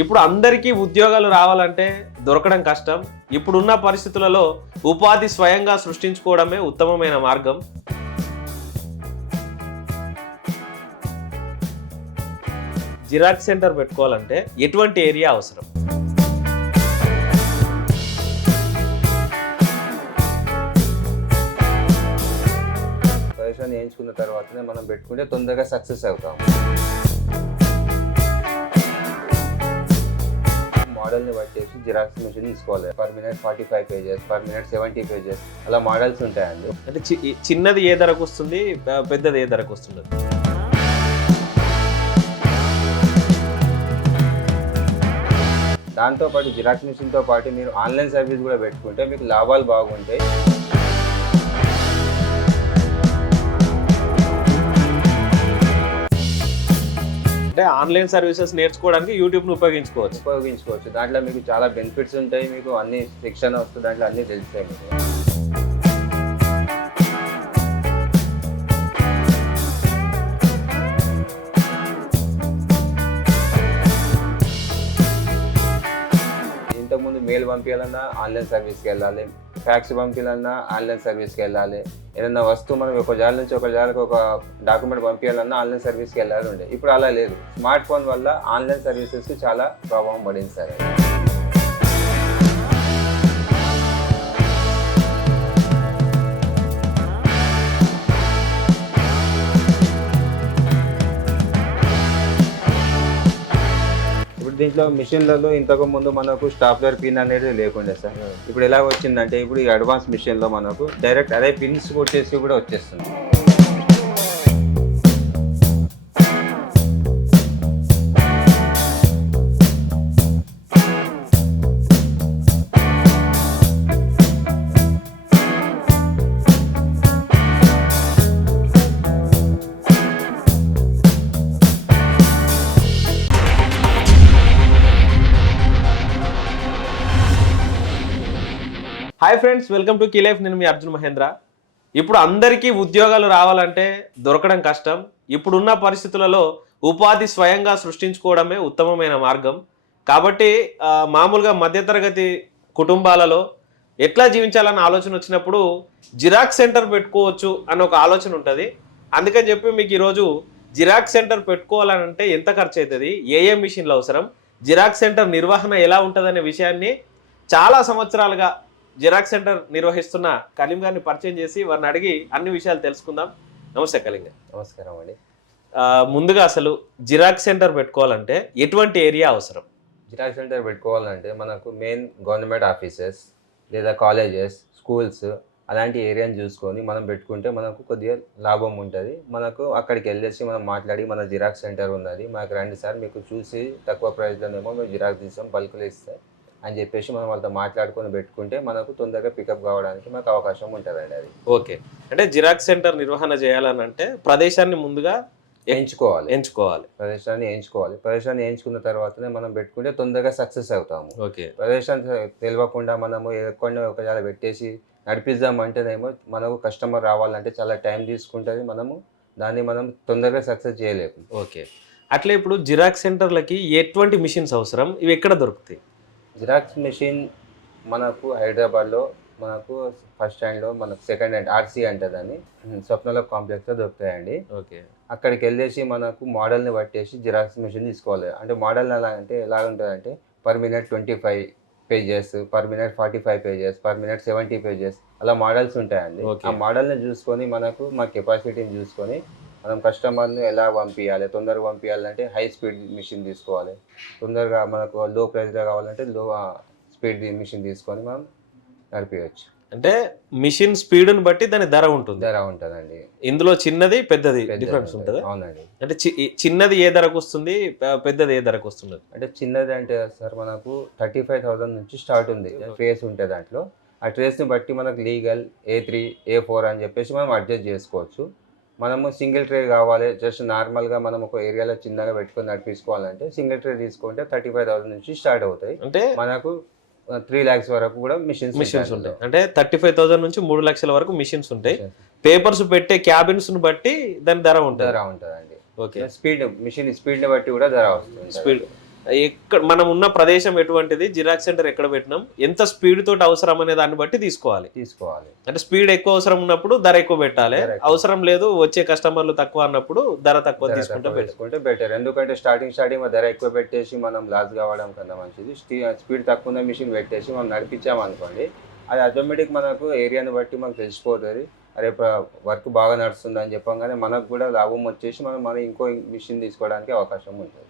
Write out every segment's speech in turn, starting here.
ఇప్పుడు అందరికీ ఉద్యోగాలు రావాలంటే దొరకడం కష్టం. ఇప్పుడున్న పరిస్థితులలో ఉపాధి స్వయంగా సృష్టించుకోవడమే ఉత్తమమైన మార్గం. జిరాక్స్ సెంటర్ పెట్టుకోవాలంటే ఎటువంటి ఏరియా అవసరం? పరిశ్రమ చేయించుకున్న తర్వాతనే మనం పెట్టుకుంటే తొందరగా సక్సెస్ అవుతాం. మోడల్ని బట్టేసి జిరాక్స్ మిషన్ తీసుకోవాలి. Per minute forty five pages per minute seventy pages అలా మోడల్స్ ఉంటాయండి. అంటే చి- చిన్నది ఏ ధరకు వస్తుంది పె- పెద్దది ఏ ధరకు వస్తుంది? దాంతోపాటు జిరాక్స్ మిషన్తో పాటు మీరు ఆన్లైన్ సర్వీస్ కూడా పెట్టుకుంటే మీకు లాభాలు బాగుంటాయి. అంటే ఆన్లైన్ సర్వీసెస్ నేర్చుకోవడానికి యూట్యూబ్ను ఉపయోగించుకోవచ్చు. ఉపయోగించుకోవచ్చు. దాంట్లో మీకు చాలా బెనిఫిట్స్ ఉంటాయి. మీకు అన్ని శిక్షణ వస్తుంది. దాంట్లో అన్ని తెలుస్తాయి మీకు. ఇంతకుముందు మెయిల్ పంపించాలన్నా ఆన్లైన్ సర్వీస్కి వెళ్ళాలి. ఫ్యాక్స్ పంపించాలన్నా ఆన్లైన్ సర్వీస్కి వెళ్ళాలి. ఏదైనా వస్తువు మనం ఒక జాల నుంచి ఒక జాలకు ఒక డాక్యుమెంట్ పంపించాలన్నా ఆన్లైన్ సర్వీస్కి వెళ్ళాలి ఉండే. ఇప్పుడు అలా లేదు. స్మార్ట్ ఫోన్ వల్ల ఆన్లైన్ సర్వీసెస్కి చాలా ప్రభావం పడింది సార్. దీంట్లో మిషన్లలో ఇంతకు ముందు మనకు స్టాప్లర్ పిన్ అనేది లేకుండే సార్. ఇప్పుడు ఎలా వచ్చిందంటే ఇప్పుడు ఈ అడ్వాన్స్ మిషన్లో మనకు డైరెక్ట్ అదే పిన్స్ కొట్టేసి కూడా వచ్చేస్తుంది. ఫ్రెండ్స్ వెల్కమ్ టు లైఫ్ నేను మీ అర్జున్ మహేంద్ర. ఇప్పుడు అందరికీ ఉద్యోగాలు రావాలంటే దొరకడం కష్టం. ఇప్పుడున్న పరిస్థితులలో ఉపాధి స్వయంగా సృష్టించుకోవడమే ఉత్తమమైన మార్గం. కాబట్టి మామూలుగా మధ్యతరగతి కుటుంబాలలో ఎట్లా జీవించాలన్న ఆలోచన వచ్చినప్పుడు జిరాక్స్ సెంటర్ పెట్టుకోవచ్చు అన్న ఒక ఆలోచన ఉంటుంది. అందుకని చెప్పి మీకు ఈరోజు జిరాక్స్ సెంటర్ పెట్టుకోవాలంటే ఎంత ఖర్చు అవుతుంది ఏ ఏ మిషన్లు అవసరం? జిరాక్స్ సెంటర్ నిర్వహణ ఎలా ఉంటుందనే విషయాన్ని చాలా సంవత్సరాలుగా జిరాక్స్ సెంటర్ నిర్వహిస్తున్న కలీం గారిని పరిచయం చేసి వారిని అడిగి అన్ని విషయాలు తెలుసుకుందాం. నమస్తే కలీం గారు. నమస్కారం అండి. ముందుగా అసలు జిరాక్స్ సెంటర్ పెట్టుకోవాలంటే ఎటువంటి ఏరియా అవసరం? జిరాక్స్ సెంటర్ పెట్టుకోవాలంటే మనకు మెయిన్ గవర్నమెంట్ ఆఫీసెస్ లేదా కాలేజెస్ స్కూల్స్ అలాంటి ఏరియాని చూసుకొని మనం పెట్టుకుంటే మనకు కొద్దిగా లాభం ఉంటుంది. మనకు అక్కడికి వెళ్ళేసి మనం మాట్లాడి మన జిరాక్స్ సెంటర్ ఉన్నది. మాకు రండి సార్ మీకు చూసి తక్కువ ప్రైస్లోనేమో మేము జిరాక్స్ తీస్తాం బల్క్లో ఇస్తాం. అని చెప్పేసి మనం వాళ్ళతో మాట్లాడుకొని పెట్టుకుంటే మనకు తొందరగా పికప్ కావడానికి మనకు అవకాశం ఉంటుందండి అది. ఓకే. అంటే జిరాక్స్ సెంటర్ నిర్వహణ చేయాలని అంటే ప్రదేశాన్ని ముందుగా ఎంచుకోవాలి. ఎంచుకోవాలి. ప్రదేశాన్ని ఎంచుకోవాలి. ప్రదేశాన్ని ఎంచుకున్న తర్వాతనే మనం పెట్టుకుంటే తొందరగా సక్సెస్ అవుతాము. ఓకే. ప్రదేశం తెలియకుండా మనము ఎక్కడ ఒక జాల పెట్టేసి నడిపిద్దాం అంటేనేమో మనకు కస్టమర్ రావాలంటే చాలా టైం తీసుకుంటుంది. మనము దాన్ని మనం తొందరగా సక్సెస్ చేయలేము. ఓకే. అట్లే ఇప్పుడు జిరాక్స్ సెంటర్లకి ఎటువంటి మిషన్స్ అవసరం? ఇవి ఎక్కడ దొరుకుతాయి? జిరాక్స్ మెషిన్ మనకు హైదరాబాద్లో మనకు ఫస్ట్ హ్యాండ్లో మనకు సెకండ్ హ్యాండ్ ఆర్సీ అంటదని స్వప్నల కాంప్లెక్స్లో దొరుకుతాయండి. ఓకే. అక్కడికి వెళ్ళేసి మనకు మోడల్ని పట్టేసి జిరాక్స్ మెషిన్ తీసుకోవాలి. అంటే మోడల్ ఎలా అంటే ఎలా ఉంటుందంటే per minute twenty five pages per minute forty five pages per minute seventy pages అలా మోడల్స్ ఉంటాయండి. ఆ మోడల్ని చూసుకొని మనకు మా కెపాసిటీని చూసుకొని మనం కస్టమర్ని ఎలా పంపించాలి తొందరగా పంపించాలంటే హై స్పీడ్ మిషన్ తీసుకోవాలి. తొందరగా మనకు లో ప్రైస్లో కావాలంటే లో స్పీడ్ మిషన్ తీసుకొని మనం నడిపించవచ్చు అంటే మిషన్ స్పీడ్ని బట్టి దాని ధర ఉంటుంది. ధర ఉంటుందండి. ఇందులో చిన్నది పెద్దది డిఫరెన్స్ ఉంటుంది. అవునండి. అంటే చిన్నది ఏ ధరకు వస్తుంది పెద్దది ఏ ధరకు వస్తుంది? అంటే చిన్నది అంటే సార్ మనకు థర్టీ ఫైవ్ థౌసండ్ నుంచి స్టార్ట్ ఉంది. ట్రేస్ ఉంటుంది దాంట్లో. ఆ ట్రేస్ని బట్టి మనకు legal A three A four అని చెప్పేసి మనం అడ్జస్ట్ చేసుకోవచ్చు. మనము సింగిల్ ట్రే కావాలి జస్ట్ నార్మల్గా మనం ఒక ఏరియాలో చిన్నగా పెట్టుకొని నడిపించుకోవాలంటే సింగిల్ ట్రే తీసుకుంటే థర్టీ ఫైవ్ థౌసండ్ నుంచి స్టార్ట్ అవుతాయి. అంటే మనకు త్రీ ల్యాక్స్ వరకు కూడా మిషన్స్ మిషన్స్ ఉంటాయి. అంటే థర్టీ ఫైవ్ థౌసండ్ నుంచి మూడు లక్షల వరకు మిషన్స్ ఉంటాయి. పేపర్స్ పెట్టే క్యాబిన్స్ను బట్టి దాని ధర ఉంటుంది. ధర ఉంటుందండి. ఓకే. స్పీడ్ మిషన్ స్పీడ్ని బట్టి కూడా ధర వస్తుంది స్పీడ్ ఎక్కడ మనం ఉన్న ప్రదేశం ఎటువంటిది? జిరాక్స్ సెంటర్ ఎక్కడ పెట్టినాం? ఎంత స్పీడ్ తోటి అవసరం అనే దాన్ని బట్టి తీసుకోవాలి. తీసుకోవాలి. అంటే స్పీడ్ ఎక్కువ అవసరం ఉన్నప్పుడు ధర ఎక్కువ పెట్టాలి. అవసరం లేదు వచ్చే కస్టమర్లు తక్కువ అన్నప్పుడు ధర తక్కువ తీసుకుంటే. తీసుకుంటే బెటర్. ఎందుకంటే స్టార్టింగ్ స్టార్టింగ్ ధర ఎక్కువ పెట్టేసి మనం లాస్ కావడం కన్నా మంచిది. స్పీడ్ తక్కువ ఉన్న మిషన్ పెట్టేసి మనం నడిపించామనుకోండి అది ఆటోమేటిక్ మనకు ఏరియాని బట్టి మనకు తెలిసిపోతుంది. రేపు వర్క్ బాగా నడుస్తుంది అని చెప్పగానే మనకు కూడా లాభం వచ్చేసి మనం మనం ఇంకో మిషన్ తీసుకోవడానికి అవకాశం ఉంటుంది.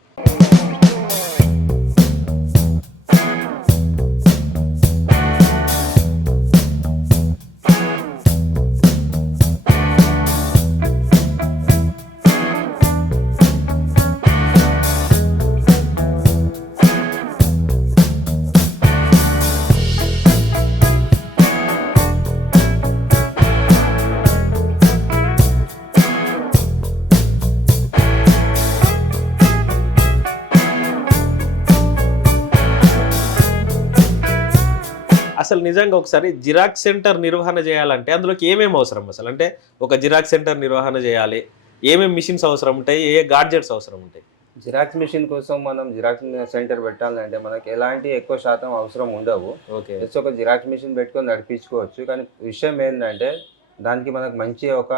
అసలు నిజంగా ఒకసారి జిరాక్స్ సెంటర్ నిర్వహణ చేయాలంటే అందులోకి ఏమేమి అవసరం అసలు? అంటే ఒక జిరాక్స్ సెంటర్ నిర్వహణ చేయాలి ఏమేమి మిషన్స్ అవసరం ఉంటాయి ఏ గాడ్జెట్స్ అవసరం ఉంటాయి? జిరాక్స్ మిషన్ కోసం మనం జిరాక్స్ సెంటర్ పెట్టాలంటే మనకి ఎలాంటి ఎక్కువ శాతం అవసరం ఉండవు. ఓకే. జస్ట్ ఒక జిరాక్స్ మిషన్ పెట్టుకొని నడిపించుకోవచ్చు. కానీ విషయం ఏంటంటే దానికి మనకు మంచి ఒక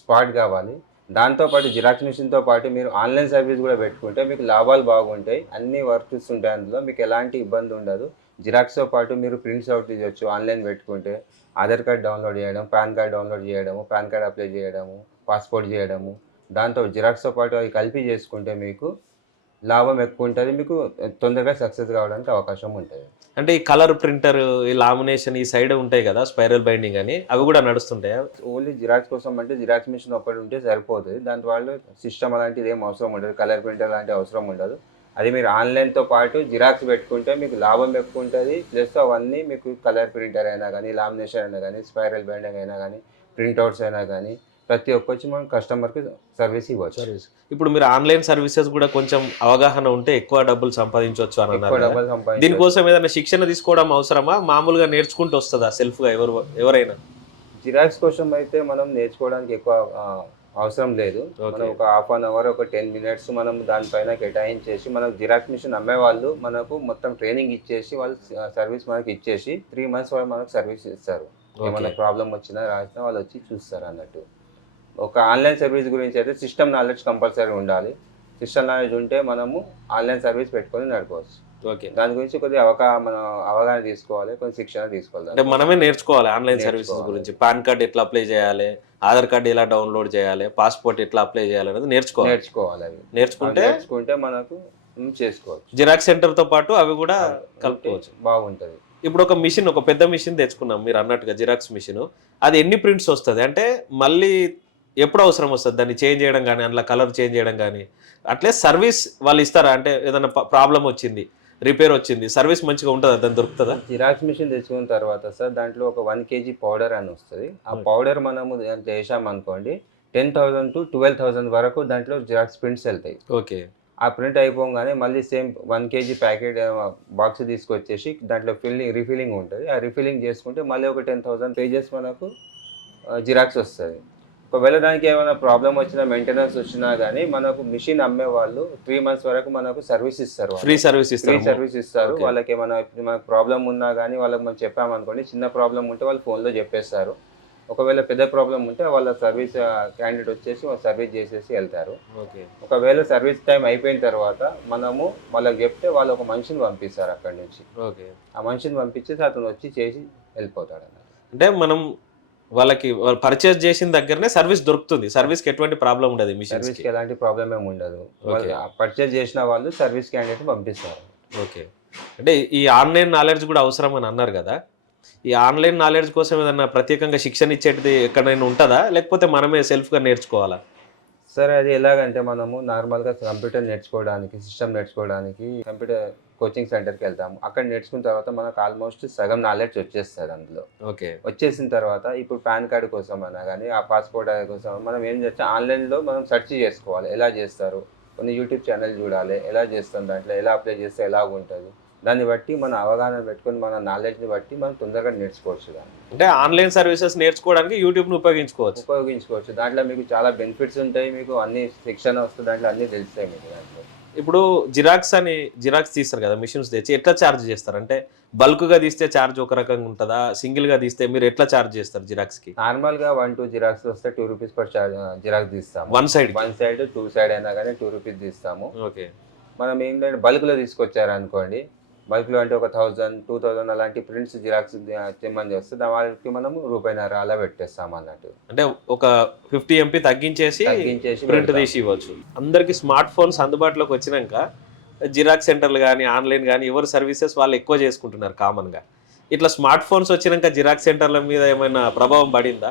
స్పాట్ కావాలి. దాంతోపాటు జిరాక్స్ మిషన్తో పాటు మీరు ఆన్లైన్ సర్వీస్ కూడా పెట్టుకుంటే మీకు లాభాలు బాగుంటాయి. అన్ని వర్క్స్ ఉంటాయి అందులో. మీకు ఎలాంటి ఇబ్బంది ఉండదు. జిరాక్స్తో పాటు మీరు ప్రింట్స్ అవుట్ తీయచ్చు ఆన్లైన్ పెట్టుకుంటే. ఆధార్ కార్డ్ డౌన్లోడ్ చేయడం పాన్ కార్డ్ డౌన్లోడ్ చేయడము పాన్ కార్డ్ అప్లై చేయడము పాస్పోర్ట్ చేయడము. దాంతో జిరాక్స్తో పాటు అవి కలిపి చేసుకుంటే మీకు లాభం ఎక్కువ ఉంటుంది మీకు తొందరగా సక్సెస్ కావడానికి అవకాశం ఉంటుంది. అంటే ఈ కలర్ ప్రింటర్ ఈ లామినేషన్ ఈ సైడ్ ఉంటాయి కదా స్పైరల్ బైండింగ్ అని అవి కూడా నడుస్తుంటాయా? ఓన్లీ జిరాక్స్ కోసం అంటే జిరాక్స్ మిషన్ ఒకటి ఉంటే సరిపోతుంది. దాంతో వాళ్ళు సిస్టమ్ అలాంటిది ఏం అవసరం ఉండదు కలర్ ప్రింటర్ లాంటి అవసరం ఉండదు. అది మీరు ఆన్లైన్తో పాటు జిరాక్స్ పెట్టుకుంటే మీకు లాభం ఎక్కువ ఉంటుంది. ప్లస్ అవన్నీ మీకు కలర్ ప్రింటర్ అయినా కానీ లామినేషన్ అయినా కానీ స్పైరల్ బైండింగ్ అయినా కానీ ప్రింట్అవుట్స్ అయినా కానీ ప్రతి ఒక్కచ్చి మనం కస్టమర్కి సర్వీస్ ఇవ్వచ్చు. సర్వీస్. ఇప్పుడు మీరు ఆన్లైన్ సర్వీసెస్ కూడా కొంచెం అవగాహన ఉంటే ఎక్కువ డబ్బులు సంపాదించవచ్చు అని అన్నారు దీనికోసం ఏదైనా శిక్షణ తీసుకోవడం అవసరమా? మామూలుగా నేర్చుకుంటూ వస్తుందా సెల్ఫ్గా ఎవరు ఎవరైనా? జిరాక్స్ కోసం అయితే మనం నేర్చుకోవడానికి ఎక్కువ అవసరం లేదు. మనం ఒక హాఫ్ అన్ అవర్ ఒక టెన్ మినిట్స్ మనం దానిపైన కేటాయించేసి మనం జిరాక్స్ మిషన్ అమ్మే వాళ్ళు మనకు మొత్తం ట్రైనింగ్ ఇచ్చేసి వాళ్ళు సర్వీస్ మనకి ఇచ్చేసి త్రీ మంత్స్ వాళ్ళు మనకు సర్వీస్ ఇస్తారు. ఏమైనా ప్రాబ్లం వచ్చినా రాసినా వాళ్ళు వచ్చి చూస్తారు అన్నట్టు. ఒక ఆన్లైన్ సర్వీస్ గురించి అయితే సిస్టమ్ నాలెడ్జ్ కంపల్సరీ ఉండాలి. సిస్టమ్ నాలెడ్జ్ ఉంటే మనము ఆన్లైన్ సర్వీస్ పెట్టుకొని నడుకోవచ్చు ఓకే. దాని గురించి కొద్దిగా అవగాహన మనం అవగాహన తీసుకోవాలి కొంచెం శిక్షణ తీసుకోవాలి అంటే మనమే నేర్చుకోవాలి ఆన్లైన్. సర్వీసెస్ గురించి. పాన్ కార్డ్ ఎట్లా అప్లై చేయాలి ఆధార్ కార్డ్ ఎలా డౌన్లోడ్ చేయాలి పాస్పోర్ట్ ఎట్లా అప్లై చేయాలి అనేది నేర్చుకోవాలి. నేర్చుకోవాలి అవి నేర్చుకుంటే నేర్చుకుంటే మనకు చేసుకోవచ్చు. జిరాక్స్ సెంటర్తో పాటు అవి కూడా కలుపుకోవచ్చు. బాగుంటది. ఇప్పుడు ఒక మిషన్ ఒక పెద్ద మిషన్ తెచ్చుకున్నాం మీరు అన్నట్టుగా జిరాక్స్ మిషన్. అది ఎన్ని ప్రింట్స్ వస్తుంది? అంటే మళ్ళీ ఎప్పుడు అవసరం వస్తుంది? దాన్ని చేంజ్ చేయడం కానీ అందులో కలర్ చేంజ్ చేయడం కానీ అట్లే సర్వీస్ వాళ్ళు ఇస్తారా? అంటే ఏదైనా ప్రాబ్లం వచ్చింది. రిపేర్ వచ్చింది. సర్వీస్ మంచిగా ఉంటుందా? దాన్ని దొరుకుతుందా? జిరాక్స్ మిషన్ తెచ్చుకున్న తర్వాత సార్ దాంట్లో ఒక వన్ కేజీ పౌడర్ అని వస్తుంది. ఆ. పౌడర్ మనము దాంట్లో వేసామనుకోండి ten thousand to twelve thousand వరకు దాంట్లో జిరాక్స్ ప్రింట్స్ వెళ్తాయి. ఓకే. ఆ ప్రింట్ అయిపోగానే మళ్ళీ same one KG packet box తీసుకొచ్చేసి దాంట్లో ఫిల్లింగ్ రిఫిల్లింగ్ ఉంటుంది. ఆ రిఫిల్లింగ్ చేసుకుంటే మళ్ళీ ఒక టెన్ థౌసండ్ పేజెస్ మనకు జిరాక్స్ వస్తుంది. ఒకవేళ దానికి ఏమైనా ప్రాబ్లం వచ్చినా మెయింటెనెన్స్ వచ్చినా కానీ మనకు మిషన్ అమ్మే వాళ్ళు త్రీ మంత్స్ వరకు మనకు సర్వీస్ ఇస్తారు. ఫ్రీ సర్వీస్ ఫ్రీ సర్వీస్ ఇస్తారు. వాళ్ళకి ఏమైనా మనకు ప్రాబ్లం ఉన్నా కానీ వాళ్ళకి మనం చెప్పామనుకోండి చిన్న ప్రాబ్లం ఉంటే వాళ్ళు ఫోన్లో చెప్పేస్తారు. ఒకవేళ పెద్ద ప్రాబ్లం ఉంటే వాళ్ళ సర్వీస్ క్యాండిడేట్ వచ్చేసి వాళ్ళు సర్వీస్ చేసేసి వెళ్తారు. ఓకే ఒకవేళ సర్వీస్ టైం అయిపోయిన తర్వాత మనము వాళ్ళకి చెప్తే వాళ్ళు ఒక మనిషిని పంపిస్తారు అక్కడి నుంచి. ఓకే ఆ మనిషిని పంపించేసి అతను వచ్చి చేసి వెళ్ళిపోతాడు అంటే మనం వాళ్ళకి పర్చేస్ చేసిన దగ్గరనే సర్వీస్ దొరుకుతుంది. సర్వీస్కి ఎటువంటి ప్రాబ్లం ఉండదు మిషన్స్ సర్వీస్కి ఎలాంటి ప్రాబ్లం ఏమి ఉండదు. పర్చేజ్ చేసిన వాళ్ళు సర్వీస్ క్యాండిడేట్ పంపిస్తారు. ఓకే అంటే ఈ ఆన్లైన్ నాలెడ్జ్ కూడా అవసరం అని అన్నారు కదా. ఈ ఆన్లైన్ నాలెడ్జ్ కోసం ఏదన్నా ప్రత్యేకంగా శిక్షణ ఇచ్చేటిది ఎక్కడైనా ఉంటుందా? లేకపోతే మనమే సెల్ఫ్గా నేర్చుకోవాలా? సరే అది ఎలాగంటే మనము నార్మల్గా కంప్యూటర్ నేర్చుకోవడానికి సిస్టమ్ నేర్చుకోవడానికి కంప్యూటర్ కోచింగ్ సెంటర్కి వెళ్తాము. అక్కడ నేర్చుకున్న తర్వాత మనకు ఆల్మోస్ట్ సగం నాలెడ్జ్ వచ్చేస్తుంది అందులో. ఓకే. వచ్చేసిన తర్వాత ఇప్పుడు పాన్ కార్డు కోసం అయినా కానీ ఆ పాస్పోర్ట్ కోసం మనం ఏం చేస్తాం ఆన్లైన్లో మనం సెర్చ్ చేసుకోవాలి. ఎలా చేస్తారు? కొన్ని యూట్యూబ్ ఛానల్ చూడాలి. ఎలా చేస్తాం దాంట్లో? ఎలా అప్లై చేస్తే ఎలా ఉంటుంది? దాన్ని బట్టి మన అవగాహన పెట్టుకొని మన నాలెడ్జ్ని బట్టి మనం తొందరగా నేర్చుకోవచ్చు దాన్ని. అంటే ఆన్లైన్ సర్వీసెస్ నేర్చుకోవడానికి యూట్యూబ్ను ఉపయోగించుకోవచ్చు. ఉపయోగించుకోవచ్చు. దాంట్లో మీకు చాలా బెనిఫిట్స్ ఉంటాయి. మీకు అన్ని శిక్షణ వస్తుంది. దాంట్లో అన్నీ తెలుస్తాయి మీకు దాంట్లో. ఇప్పుడు జిరాక్స్ అని జిరాక్స్ తీస్తారు కదా మిషన్స్ తెచ్చి ఎట్లా ఛార్జ్ చేస్తారు? అంటే బల్క్గా తీస్తే ఛార్జ్ ఒక రకంగా ఉంటుందా? సింగిల్గా తీస్తే మీరు ఎట్లా ఛార్జ్ చేస్తారు జిరాక్స్కి నార్మల్గా వన్ టూ జిరాక్స్ వస్తే two rupees per xerox తీస్తాము. One side one side two side అయినా కానీ టూ రూపీస్ తీస్తాము. ఓకే. మనం ఏంటంటే బల్క్లో తీసుకొచ్చారు అనుకోండి బల్క్లో అంటే ఒక థౌజండ్ టూ థౌజండ్ అలాంటి ప్రింట్స్ జిరాక్స్ తెమ్మని చేస్తే దాని వాళ్ళకి మనం రూపాయిన్నర అలా పెట్టేస్తాం అన్నట్టు. అంటే ఒక ఫిఫ్టీ ఎంపీ తగ్గించేసి తగ్గించేసి ప్రింట్. తీసి ఇవ్వచ్చు అందరికి స్మార్ట్ ఫోన్స్ అందుబాటులోకి వచ్చినాక జిరాక్స్ సెంటర్లు కానీ ఆన్లైన్ కానీ ఎవరు సర్వీసెస్ వాళ్ళు ఎక్కువ చేసుకుంటున్నారు కామన్గా ఇట్లా స్మార్ట్ ఫోన్స్ వచ్చినాక జిరాక్స్ సెంటర్ల మీద ఏమైనా ప్రభావం పడిందా?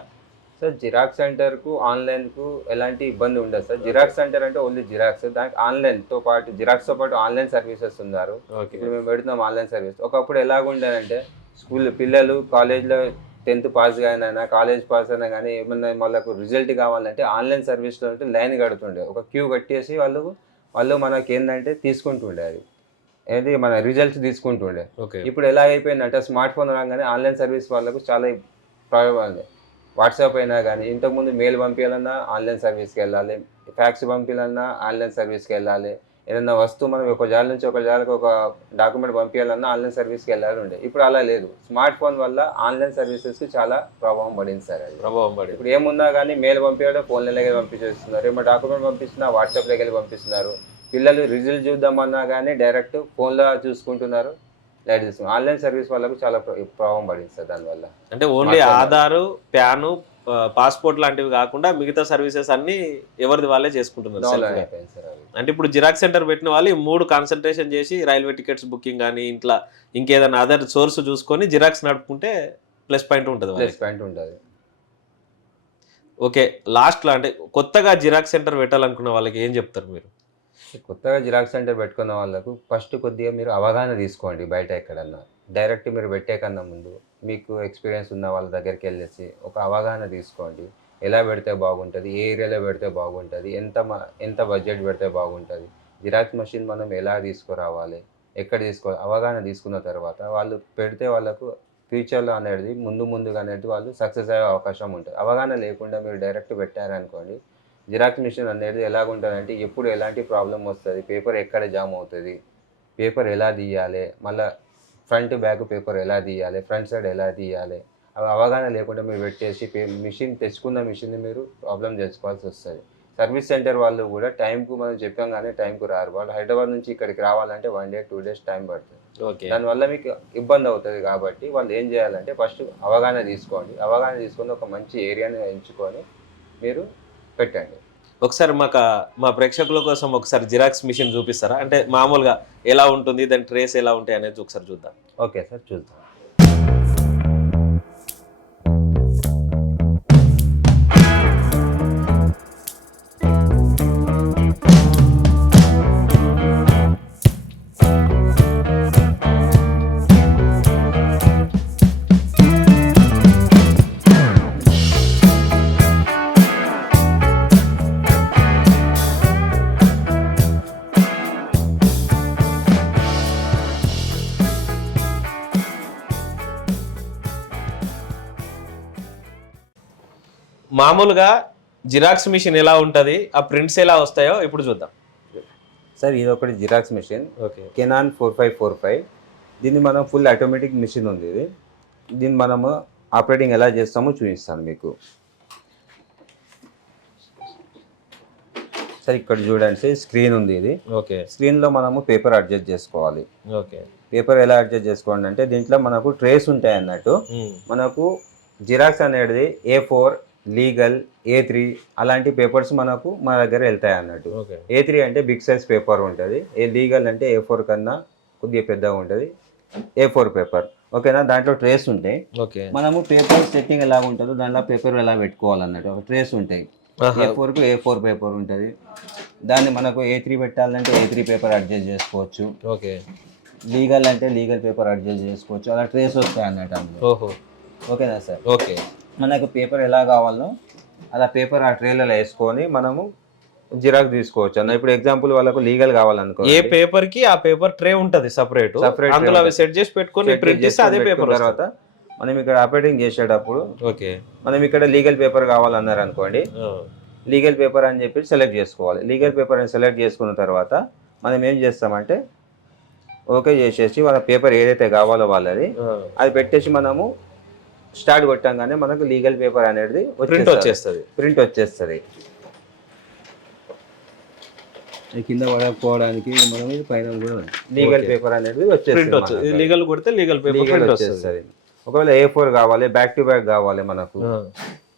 సార్ జిరాక్స్ సెంటర్కు ఆన్లైన్కు ఎలాంటి ఇబ్బంది ఉండదు సార్. జిరాక్స్ సెంటర్ అంటే ఓన్లీ జిరాక్స్. దానికి ఆన్లైన్తో పాటు జిరాక్స్తో పాటు ఆన్లైన్ సర్వీసెస్ ఉన్నారు. ఓకే. ఇప్పుడు మేము పెడుతున్నాం ఆన్లైన్ సర్వీస్. ఒకప్పుడు ఎలాగుండేదంటే స్కూల్ పిల్లలు కాలేజ్లో టెన్త్ పాస్ అయినా కాలేజ్ పాస్ అయినా కానీ ఏమన్నా వాళ్ళకు రిజల్ట్ కావాలంటే ఆన్లైన్ సర్వీస్లో అంటే లైన్ కడుతుండే. ఒక క్యూ కట్టేసి వాళ్ళు వాళ్ళు మనకి ఏంటంటే తీసుకుంటుండే అది. ఏది? మన రిజల్ట్స్ తీసుకుంటుండే. ఓకే. ఇప్పుడు ఎలా అయిపోయిందంటే స్మార్ట్ ఫోన్ రాగానే ఆన్లైన్ సర్వీస్ వాళ్ళకు చాలా ప్రయోజనాలు. వాట్సాప్ అయినా కానీ ఇంతకుముందు మెయిల్ పంపించాలన్నా ఆన్లైన్ సర్వీస్కి వెళ్ళాలి. ఫ్యాక్స్ పంపించాలన్నా ఆన్లైన్ సర్వీస్కి వెళ్ళాలి. ఏదైనా వస్తువు మనం ఒక జాల నుంచి ఒక జాలకు ఒక డాక్యుమెంట్ పంపించాలన్నా ఆన్లైన్ సర్వీస్కి వెళ్ళాలి ఉండే. ఇప్పుడు అలా లేదు. స్మార్ట్ ఫోన్ వల్ల ఆన్లైన్ సర్వీసెస్కి చాలా ప్రభావం పడింది సార్ అది. ప్రభావం పడింది. ఇప్పుడు ఏమున్నా కానీ మెయిల్ పంపించడం ఫోన్లకి పంపించేస్తున్నారు. ఏమో డాక్యుమెంట్ పంపిస్తున్నా వాట్సాప్లోకి వెళ్ళి పంపిస్తున్నారు. పిల్లలు రిజల్ట్ చూద్దామన్నా కానీ డైరెక్ట్ ఫోన్లో చూసుకుంటున్నారు. లైట్ చూసుకున్నారు ఆన్లైన్ సర్వీస్ వాళ్ళకు చాలా ప్ర- ప్రభావం పడింది సార్ దానివల్ల అంటే ఓన్లీ. ఆధారు ప్యాను పాస్పోర్ట్ లాంటివి కాకుండా మిగతా సర్వీసెస్ అన్ని ఎవరిది వాళ్ళే చేసుకుంటున్నారు అంటే ఇప్పుడు జిరాక్స్ సెంటర్ పెట్టిన వాళ్ళు ఈ మూడు కాన్సన్ట్రేషన్ చేసి రైల్వే టికెట్స్ బుకింగ్ కానీ ఇంట్లో ఇంకేదైనా అదర్ సోర్స్ చూసుకొని జిరాక్స్ నడుపుకుంటే ప్లస్ పాయింట్ ఉంటుంది. ప్లస్ పాయింట్ ఉంటుంది. ఓకే లాస్ట్లో అంటే కొత్తగా జిరాక్స్ సెంటర్ పెట్టాలనుకున్న వాళ్ళకి ఏం చెప్తారు మీరు? కొత్తగా జిరాక్స్ సెంటర్ పెట్టుకున్న వాళ్ళకు ఫస్ట్ కొద్దిగా మీరు అవగాహన తీసుకోండి బయట ఎక్కడన్నా. డైరెక్ట్ మీరు పెట్టే కన్నా ముందు మీకు ఎక్స్పీరియన్స్ ఉన్న వాళ్ళ దగ్గరికి వెళ్ళేసి ఒక అవగాహన తీసుకోండి. ఎలా పెడితే బాగుంటుంది ఏ ఏరియాలో పెడితే బాగుంటుంది ఎంత మ- ఎంత బడ్జెట్ పెడితే బాగుంటుంది జిరాక్స్ మెషిన్ మనం ఎలా తీసుకురావాలి ఎక్కడ తీసుకోవాలి అవగాహన తీసుకున్న తర్వాత వాళ్ళు పెడితే వాళ్ళకు ఫ్యూచర్లో అనేది ముందు ముందుగా అనేది వాళ్ళు సక్సెస్ అయ్యే అవకాశం ఉంటుంది. అవగాహన లేకుండా మీరు డైరెక్ట్ పెట్టారనుకోండి జిరాక్స్ మిషన్ అనేది ఎలాగుంటుందంటే ఎప్పుడు ఎలాంటి ప్రాబ్లం వస్తుంది పేపర్ ఎక్కడ జామ్ అవుతుంది పేపర్ ఎలా తీయాలి మళ్ళీ ఫ్రంట్ బ్యాక్ పేపర్ ఎలా తీయాలి ఫ్రంట్ సైడ్ ఎలా తీయాలి అవి అవగాహన లేకుండా మీరు పెట్టేసి పే మిషన్ తెచ్చుకున్న మిషన్ని మీరు ప్రాబ్లం చేసుకోవాల్సి వస్తుంది. సర్వీస్ సెంటర్ వాళ్ళు కూడా టైంకు మనం చెప్పాం కానీ టైంకు రారు. వాళ్ళు హైదరాబాద్ నుంచి ఇక్కడికి రావాలంటే one day two days time పడుతుంది. ఓకే. దానివల్ల మీకు ఇబ్బంది అవుతుంది కాబట్టి వాళ్ళు ఏం చేయాలంటే ఫస్ట్ అవగాహన తీసుకోండి. అవగాహన తీసుకొని ఒక మంచి ఏరియాని ఎంచుకొని మీరు పెట్టండి. ఒకసారి మాకు మా ప్రేక్షకుల కోసం ఒకసారి జిరాక్స్ మిషన్ చూపిస్తారా? అంటే మామూలుగా ఎలా ఉంటుంది దాని ట్రేస్ ఎలా ఉంటాయి అనేది ఒకసారి చూద్దాం. ఓకే సార్ చూద్దాం. మామూలుగా జిరాక్స్ మిషన్ ఎలా ఉంటుంది ఆ ప్రింట్స్ ఎలా వస్తాయో ఇప్పుడు చూద్దాం. సార్ ఇది ఒకటి xerox machine. Okay. Canon four five four five దీన్ని మనం ఫుల్ ఆటోమేటిక్ మిషన్ ఉంది ఇది. దీన్ని మనము ఆపరేటింగ్ ఎలా చేస్తామో చూపిస్తాను మీకు. సార్ ఇక్కడ చూడండి సార్ స్క్రీన్ ఉంది ఇది. ఓకే. స్క్రీన్లో మనము పేపర్ అడ్జస్ట్ చేసుకోవాలి. ఓకే. పేపర్ ఎలా అడ్జస్ట్ చేసుకోండి అంటే దీంట్లో మనకు ట్రేస్ ఉంటాయి అన్నట్టు. మనకు జిరాక్స్ అనేది A four legal A three అలాంటి పేపర్స్ మనకు మన దగ్గర వెళ్తాయి అన్నట్టు. ఏ త్రీ అంటే బిగ్ సైజ్ పేపర్ ఉంటుంది. ఏ లీగల్ అంటే ఏ ఫోర్ కన్నా కొద్దిగా పెద్దగా ఉంటుంది. A four paper. ఓకేనా? దాంట్లో ట్రేస్ ఉంటాయి. ఓకే. మనము పేపర్ సెట్టింగ్ ఎలా ఉంటుందో దాంట్లో పేపర్ ఎలా పెట్టుకోవాలన్నట్టు ఒక ట్రేస్ ఉంటాయి. ఏ ఫోర్కు ఏ ఫోర్ పేపర్ ఉంటుంది. దాన్ని మనకు ఏ త్రీ పెట్టాలంటే ఏ త్రీ పేపర్ అడ్జస్ట్ చేసుకోవచ్చు. ఓకే. లీగల్ అంటే లీగల్ పేపర్ అడ్జస్ట్ చేసుకోవచ్చు. అలా ట్రేస్ వస్తాయి అన్నట్టు అందులో. ఓకేనా సార్? ఓకే. మనకు పేపర్ ఎలా కావాలో అలా పేపర్ ఆ ట్రేలలో వేసుకొని మనము జిరాక్స్ తీసుకోవచ్చు. అన్న ఇప్పుడు ఎగ్జాంపుల్ వాళ్ళకు లీగల్ కావాలనుకో ఏ పేపర్కి ఆ పేపర్ ట్రే ఉంటది సపరేట్ tray అందులో అవి. సెట్ చేసి పెట్టుకొని ప్రింట్ చేస్తే అదే పేపర్ తర్వాత మనం ఇక్కడ ఆపరేటింగ్ చేసేటప్పుడు ఓకే. మనం ఇక్కడ లీగల్ పేపర్ కావాలన్నారు అనుకోండి. లీగల్ పేపర్ అని చెప్పి సెలెక్ట్ చేసుకోవాలి. లీగల్ పేపర్ అని సెలెక్ట్ చేసుకున్న తర్వాత మనం ఏం చేస్తామంటే ఓకే చేసేసి వాళ్ళ పేపర్ ఏదైతే కావాలో వాళ్ళది అది పెట్టేసి మనము స్టార్ట్ కొట్టంగానే మనకు లీగల్ పేపర్ అనేది ప్రింట్ వచ్చేస్తుంది. ప్రింట్ వచ్చేస్తుంది. కింద పడకపోవడానికి మనం ఇది పైన కూడా లీగల్ పేపర్ అనేది ప్రింట్ వచ్చేస్తుంది. లీగల్ కొడితే లీగల్ పేపర్ లీగల్ ప్రింట్ వస్తుంది. వచ్చేస్తుంది ఒకవేళ ఏ ఫోర్ కావాలి బ్యాక్ టు బ్యాక్ కావాలి మనకు.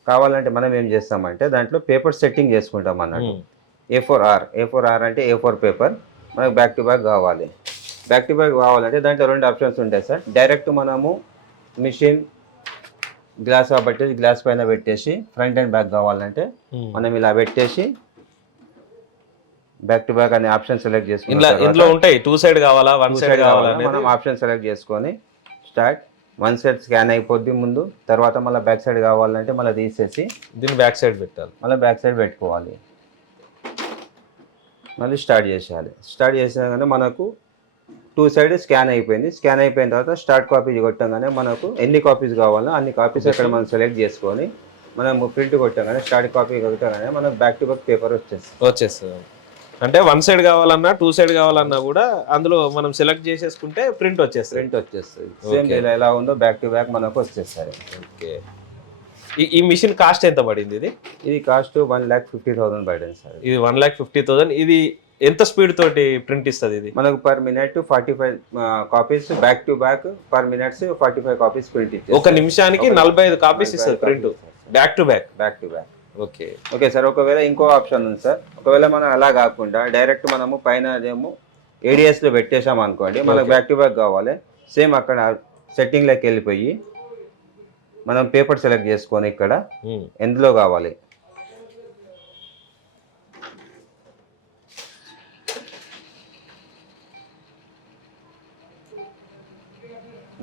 కావాలంటే మనం ఏం చేస్తామంటే దాంట్లో పేపర్ సెట్టింగ్ చేసుకుంటాం అన్నట్టు. A four or A four or అంటే ఏ ఫోర్ పేపర్ మనకు బ్యాక్ టు బ్యాక్ కావాలి. బ్యాక్ టు బ్యాక్ కావాలంటే దాంట్లో రెండు ఆప్షన్స్ ఉంటాయి సార్. డైరెక్ట్ మనము మిషన్ గ్లాస్ పెట్టేసి గ్లాస్ పైన పెట్టేసి ఫ్రంట్ అండ్ బ్యాక్ కావాలంటే మనం ఇలా పెట్టేసి బ్యాక్ టు బ్యాక్ అనే ఆప్షన్ సెలెక్ట్ ఇంట్లో చేసుకున్నాం ఇంట్లో ఉంటాయి. టూ సైడ్ కావాలా వన్ సైడ్ కావాలా మనం ఆప్షన్ సెలెక్ట్ చేసుకొని స్టార్ట్ వన్ సైడ్ స్కాన్ అయిపోద్ది ముందు. తర్వాత మళ్ళీ బ్యాక్ సైడ్ కావాలంటే మళ్ళీ తీసేసి దీన్ని బ్యాక్ సైడ్ పెట్టాలి. మళ్ళీ బ్యాక్ సైడ్ పెట్టుకోవాలి. మళ్ళీ స్టార్ట్ చేసేయాలి. స్టార్ట్ చేసినాగానే మనకు టూ సైడ్ స్కాన్ అయిపోయింది. స్కాన్ అయిపోయిన తర్వాత స్టార్ట్ కాపీ కొట్టంగానే మనకు ఎన్ని కాపీస్ కావాలో అన్ని కాపీస్ అక్కడ మనం సెలెక్ట్ చేసుకొని మనం ప్రింట్ కొట్టగానే స్టార్ట్ కాపీ కొట్టగానే మనకు బ్యాక్ టు బ్యాక్ పేపర్ వచ్చేస్తుంది వచ్చేస్తుంది. అంటే వన్ సైడ్ కావాలన్నా టూ సైడ్ కావాలన్నా కూడా అందులో మనం సెలెక్ట్ చేసేసుకుంటే ప్రింట్ వచ్చేస్తుంది. ప్రింట్ వచ్చేస్తుంది. సేమ్ ఇలా ఎలా ఉందో బ్యాక్ టు బ్యాక్ మనకు వచ్చేస్తుంది ఓకే. ఈ ఈ మిషన్ కాస్ట్ ఎంత పడింది ఇది? ఇది cost one lakh fifty thousand పడింది సార్. ఇది వన్ ల్యాక్ ఫిఫ్టీ థౌసండ్ ఇది ఎంత స్పీడ్ తోటి ప్రింట్ ఇస్తుంది ఇది? మనకు per minute forty five copies back to back per minutes forty five copies print ఇచ్చేది ఒక నిమిషానికి నలభై ఐదు కాపీస్ ఇస్తుంది print back to back back to back okay okay sir ఒకవేళ ఇంకో ఆప్షన్ ఉంది సార్ ఒకవేళ మనం అలా కాకుండా డైరెక్ట్ మనము పైన ఏమో ఏడిఎస్లో పెట్టేసాం అనుకోండి మనకు బ్యాక్ టు బ్యాక్ కావాలి. సేమ్ అక్కడ సెట్టింగ్లోకి వెళ్ళిపోయి మనం పేపర్ సెలెక్ట్ చేసుకొని ఇక్కడ ఎందులో కావాలి?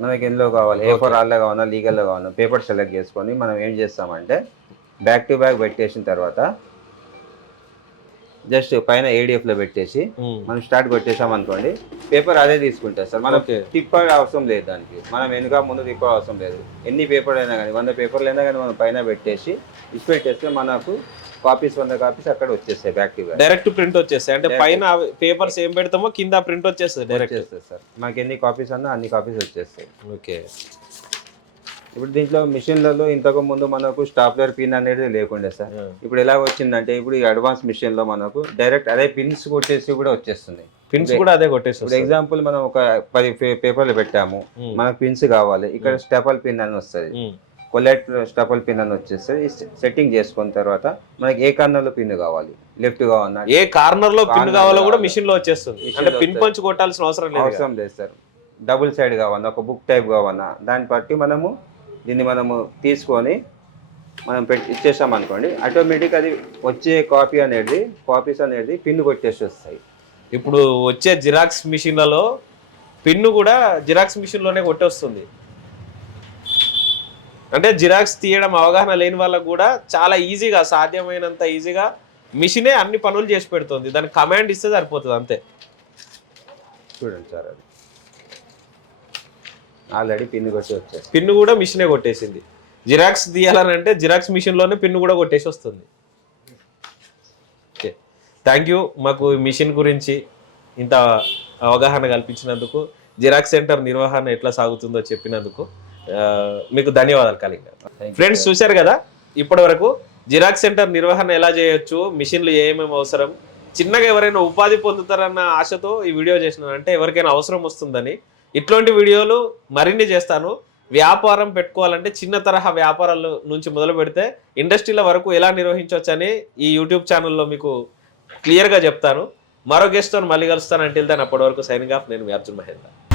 మనకి ఎందులో కావాలి? ఏ ఫోర్ ఆర్లో కావాలా? లీగల్లో కావాలా? పేపర్ సెలెక్ట్ చేసుకొని మనం ఏం చేస్తామంటే బ్యాక్ టు బ్యాక్ పెట్టేసిన తర్వాత జస్ట్ పైన ADF లో పెట్టేసి మనం స్టార్ట్ కొట్టేసాం అనుకోండి పేపర్ అదే తీసుకుంటారు సార్. మనం. తిప్ప అవసరం లేదు దానికి. మనం వెనుక ముందు తిప్ప అవసరం లేదు. ఎన్ని పేపర్ అయినా కానీ వంద పేపర్లు అయినా కానీ మనం పైన పెట్టేసి ఇసి పెట్టేస్తే మనకు కాపీస్ వంద కాపీస్ అక్కడ వచ్చేస్తాయి back to back direct print వచ్చేస్తాయి. అంటే పైన పేపర్స్ ఏం పెడతామో కింద ప్రింట్ వచ్చేస్తుంది డైరెక్ట్ వచ్చేస్తాయి సార్. మనకి ఎన్ని కాపీస్ అన్నా అన్ని కాపీస్ వచ్చేస్తాయి. ఓకే. ఇప్పుడు దీంట్లో మిషన్లలో ఇంతకు ముందు మనకు స్టాప్లర్ పిన్ అనేది లేకుండే సార్. ఇప్పుడు ఎలా వచ్చిందంటే ఇప్పుడు ఈ అడ్వాన్స్ మిషన్లో మనకు డైరెక్ట్ అదే పిన్స్ కొట్టేసి కూడా వచ్చేస్తుంది పిన్స్ కూడా అదే ఇప్పుడు కొట్టేస్తుంది ఎగ్జాంపుల్ మనం ఒక పది పేపర్లు పెట్టాము. మనకు పిన్స్ కావాలి. ఇక్కడ స్టెపల్ పిన్ అని వస్తుంది. కొలెట్ స్టెపల్ పిన్ అని వచ్చేస్తుంది సెట్టింగ్ చేసుకున్న తర్వాత మనకి ఏ కార్నర్లో పిన్ కావాలి? లెఫ్ట్ కావాలన్నా ఏ కార్నర్లో పిన్ కావాలో కూడా. మిషన్లో వచ్చేస్తుంది. అంటే లో పిన్ పంచ్ కొట్టాల్సిన అవసరం లేదు అవసరం లేదు సార్. డబుల్ సైడ్ కావాలన్నా ఒక బుక్ టైప్ కావాలన్నా దాన్ని బట్టి మనము దీన్ని మనము తీసుకొని మనం పెట్టి ఇచ్చేసాం అనుకోండి ఆటోమేటిక్ అది వచ్చే కాపీ అనేది కాపీస్ అనేది పిన్ కొట్టేసి వస్తాయి. ఇప్పుడు వచ్చే జిరాక్స్ మిషన్లలో పిన్ను కూడా జిరాక్స్ మిషన్లోనే కొట్టేస్తుంది. అంటే జిరాక్స్ తీయడం అవగాహన లేని వాళ్ళకు కూడా చాలా ఈజీగా సాధ్యమైనంత ఈజీగా మిషనే అన్ని పనులు చేసి పెడుతుంది. దానికి కమాండ్ ఇస్తే సరిపోతుంది అంతే. చూడండి సార్ అది. ఆల్రెడీ పిన్ కొట్టి వచ్చేస్తుంది పిన్ను కూడా మిషనే కొట్టేసింది. జిరాక్స్ తీయాలని అంటే జిరాక్స్ మిషన్లోనే పిన్ను కూడా కొట్టేసి వస్తుంది. ఓకే. థ్యాంక్ యూ మాకు మిషన్ గురించి ఇంత అవగాహన కల్పించినందుకు జిరాక్స్ సెంటర్ నిర్వహణ ఎట్లా సాగుతుందో చెప్పినందుకు. మీకు ధన్యవాదాలు కలిగి ఫ్రెండ్స్ చూశారు కదా? ఇప్పటి వరకు జిరాక్స్ సెంటర్ నిర్వహణ ఎలా చేయొచ్చు మిషన్లు ఏమేమి అవసరం చిన్నగా ఎవరైనా ఉపాధి పొందుతారన్న ఆశతో ఈ వీడియో చేసినాను. అంటే ఎవరికైనా అవసరం వస్తుందని. ఇట్లాంటి వీడియోలు మరిన్ని చేస్తాను. వ్యాపారం పెట్టుకోవాలంటే చిన్న తరహా వ్యాపారాల నుంచి మొదలు పెడితే ఇండస్ట్రీల వరకు ఎలా నిర్వహించవచ్చని ఈ యూట్యూబ్ ఛానల్లో మీకు క్లియర్గా చెప్తాను. మరో గెస్ట్తో మళ్ళీ కలుస్తాను. అంటే దాని అప్పటి వరకు సైనింగ్ ఆఫ్ నేను మీ అర్జున్ మహేంద్ర.